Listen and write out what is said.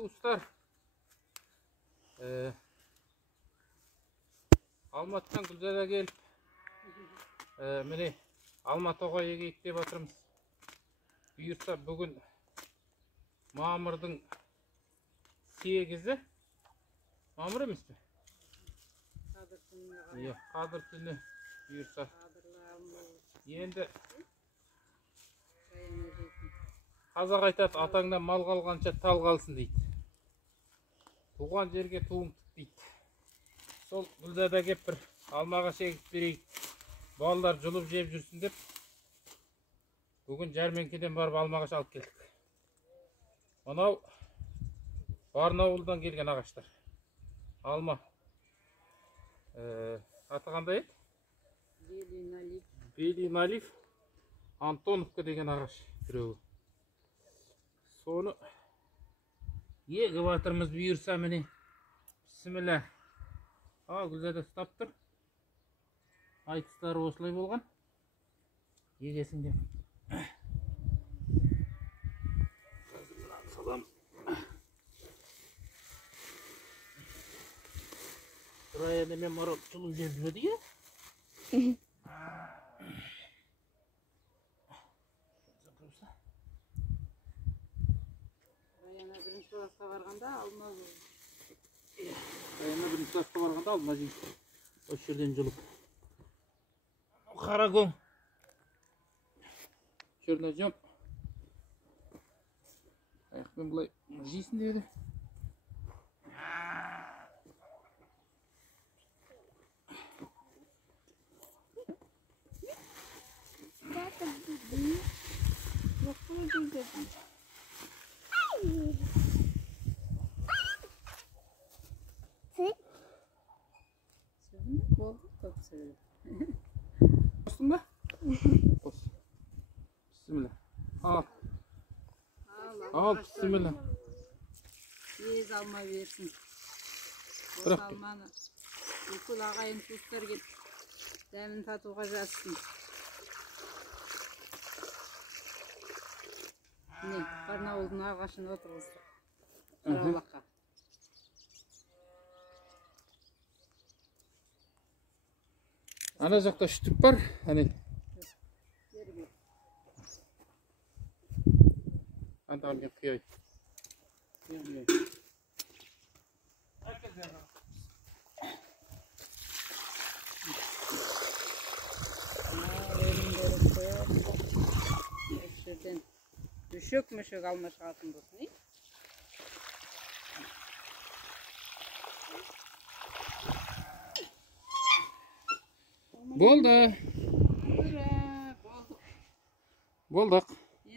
туыстар. Алматыдан Гүлзада келіп, міне Алматыға егейік деп отырмыз. Бұйырса бүгін мамырдың 8-і. Мамыр емес пе? Қадыр түні бұйырса. Енді қазақ айтады, атаңнан мал қалғанша тал қалсын дейді. Туған жерге туың тік дейді. Сол Гүлзада кеп бір алмаға шегіп берейік. Балалар жұлып жеп жүрсін деп, бүгін жәрмеңкеден барып алмаға алып келдік. Мынау Барнауылдан келген ағаштар. Алма. Аты қандай еді? Белиналив. Антоновка деген ағаш біреуі. Соны егіп атырмыз бұйырса міне. Бісміллә. Гүлзада ұстап тұр. Айтыстары осылай болған. Егесін деп. Салам. Раяны мен марап жұлып жеп жүреді е? Раяна бірінші класқа барғанда алма жейді. Раяна бірінші класқа барғанда алма жейді. Осы жерден жұлып. Қарагөң. Чернозем. Аяқпен бұлай жейсін деді. Қостың ба? Қос. Бісміллә. Ал, бісміллә. Ез алма берсін. Осы алманы бүкіл ағайын туыстар келіп, дәмін татуға жазсын. Міне, Барнауылдың ағашын отырғызды. Қараулаққа. Ана жақта үштік бар, әне. Антағын мен құяй. Үшік-мүшік алма шығатын болсын, Болды. Болдық. Болдық.